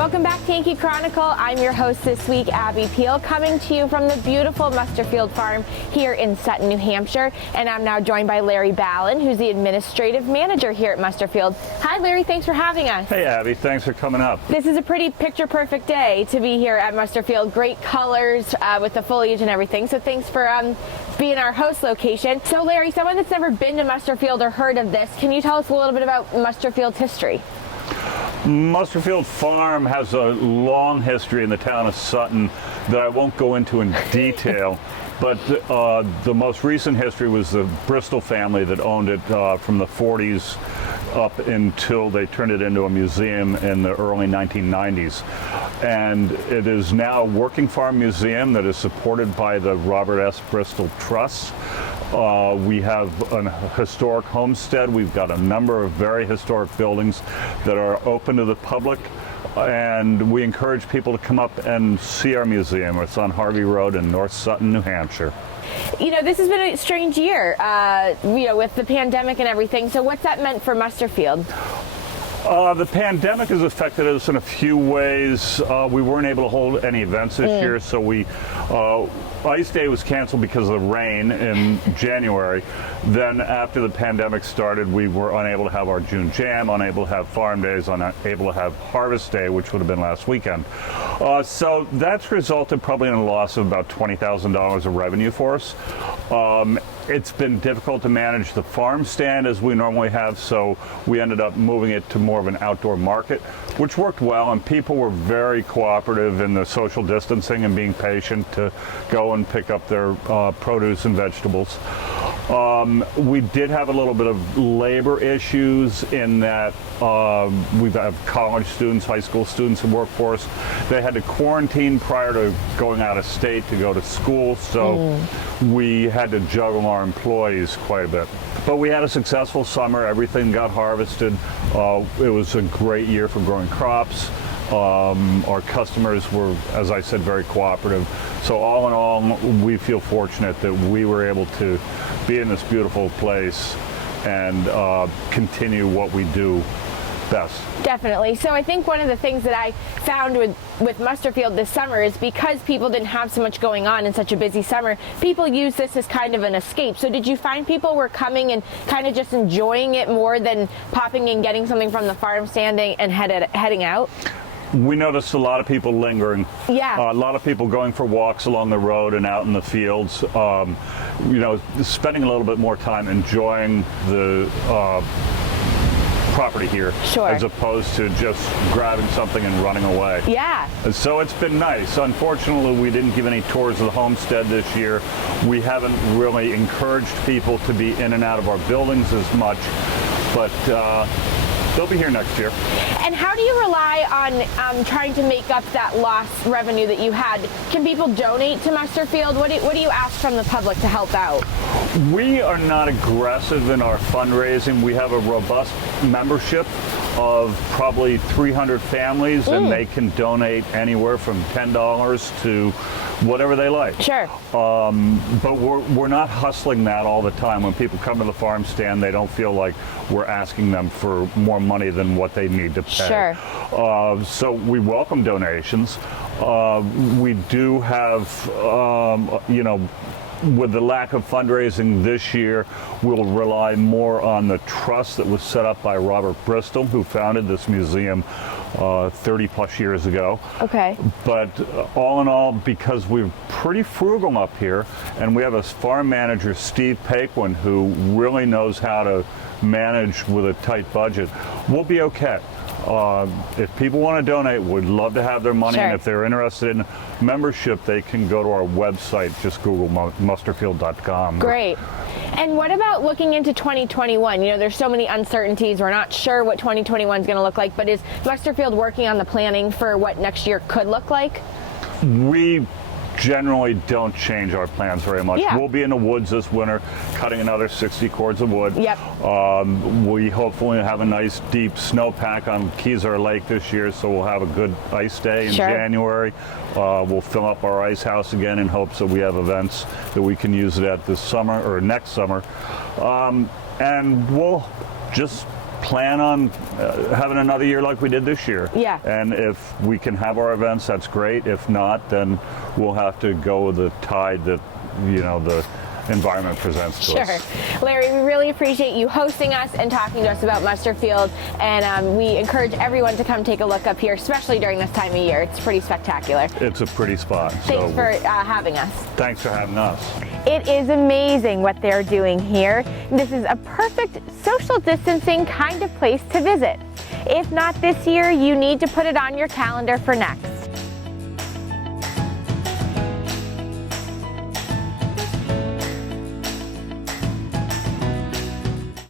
Welcome back to Yankee Chronicle. I'm your host this week, Abby Peel, coming to you from the beautiful Musterfield Farm here in Sutton, New Hampshire. And I'm now joined by Larry Ballin, who's the administrative manager here at Musterfield. Hi, Larry. Thanks for having us. Hey, Abby. Thanks for coming up. This is a pretty picture-perfect day to be here at Musterfield. Great colors with the foliage and everything. So thanks for being our host location. So, Larry, someone that's never been to Musterfield or heard of this, can you tell us a little bit about Musterfield's history? Musterfield Farm has a long history in the town of Sutton that I won't go into in detail, but the most recent history was the Bristol family that owned it from the 40s up until they turned it into a museum in the early 1990s. And it is now a working farm museum that is supported by the Robert S. Bristol Trust. We have a historic homestead. We've got a number of very historic buildings that are open to the public, and we encourage people to come up and see our museum. It's on Harvey Road in North Sutton, New Hampshire. You know, this has been a strange year, with the pandemic and everything. So what's that meant for Musterfield? The pandemic has affected us in a few ways. We weren't able to hold any events this year, so Ice Day was canceled because of the rain in January. Then after the pandemic started, we were unable to have our June Jam, unable to have Farm Days, unable to have Harvest Day, which would have been last weekend. So that's resulted probably in a loss of about $20,000 of revenue for us. It's been difficult to manage the farm stand as we normally have, so we ended up moving it to more of an outdoor market, which worked well, and people were very cooperative in the social distancing and being patient to go and pick up their produce and vegetables. We did have a little bit of labor issues in that we have college students, high school students who work for us. They had to quarantine prior to going out of state to go to school, so we had to juggle our employees quite a bit. But we had a successful summer. Everything got harvested. It was a great year for growing crops. Our customers were, as I said, very cooperative. So all in all, we feel fortunate that we were able to be in this beautiful place and continue what we do best. Definitely. So I think one of the things that I found with Musterfield this summer is because people didn't have so much going on in such a busy summer, people use this as kind of an escape. So did you find people were coming and kind of just enjoying it more than popping in, getting something from the farm standing and heading out? We noticed a lot of people lingering. Yeah. A lot of people going for walks along the road and out in the fields. Spending a little bit more time enjoying the property here, sure, as opposed to just grabbing something and running away. Yeah. So it's been nice. Unfortunately, we didn't give any tours of the homestead this year. We haven't really encouraged people to be in and out of our buildings as much, but they'll be here next year. And how do you rely on trying to make up that lost revenue that you had? Can people donate to Musterfield? What do you ask from the public to help out? We are not aggressive in our fundraising. We have a robust membership of probably 300 families, and they can donate anywhere from $10 to whatever they like. Sure. But we're not hustling that all the time. When people come to the farm stand, they don't feel like we're asking them for more money than what they need to pay. Sure. So we welcome donations. We do have, with the lack of fundraising this year, we'll rely more on the trust that was set up by Robert Bristol, who founded this museum 30 plus years ago. Okay. But all in all, because we're pretty frugal up here, and we have a farm manager, Steve Paquin, who really knows how to manage with a tight budget, we'll be okay. If people want to donate, we'd love to have their money. Sure. And if they're interested in membership, they can go to our website. Just Google musterfield.com. Great. And what about looking into 2021? You know, there's so many uncertainties. We're not sure what 2021 is going to look like, but is Musterfield working on the planning for what next year could look like? We generally don't change our plans very much. Yeah. We'll be in the woods this winter cutting another 60 cords of wood. Yep. We hopefully have a nice deep snowpack on Kezar Lake this year, so we'll have a good ice day in January. We'll fill up our ice house again in hopes that we have events that we can use it at this summer or next summer. And we'll just plan on having another year like we did this year. Yeah. And if we can have our events, that's great. If not, then we'll have to go with the tide that, you know, the environment presents to us. Sure. Larry, we really appreciate you hosting us and talking to us about Musterfield, and we encourage everyone to come take a look up here, especially during this time of year. It's pretty spectacular. It's a pretty spot. Thanks for having us. Thanks for having us. It is amazing what they're doing here. This is a perfect social distancing kind of place to visit. If not this year, you need to put it on your calendar for next.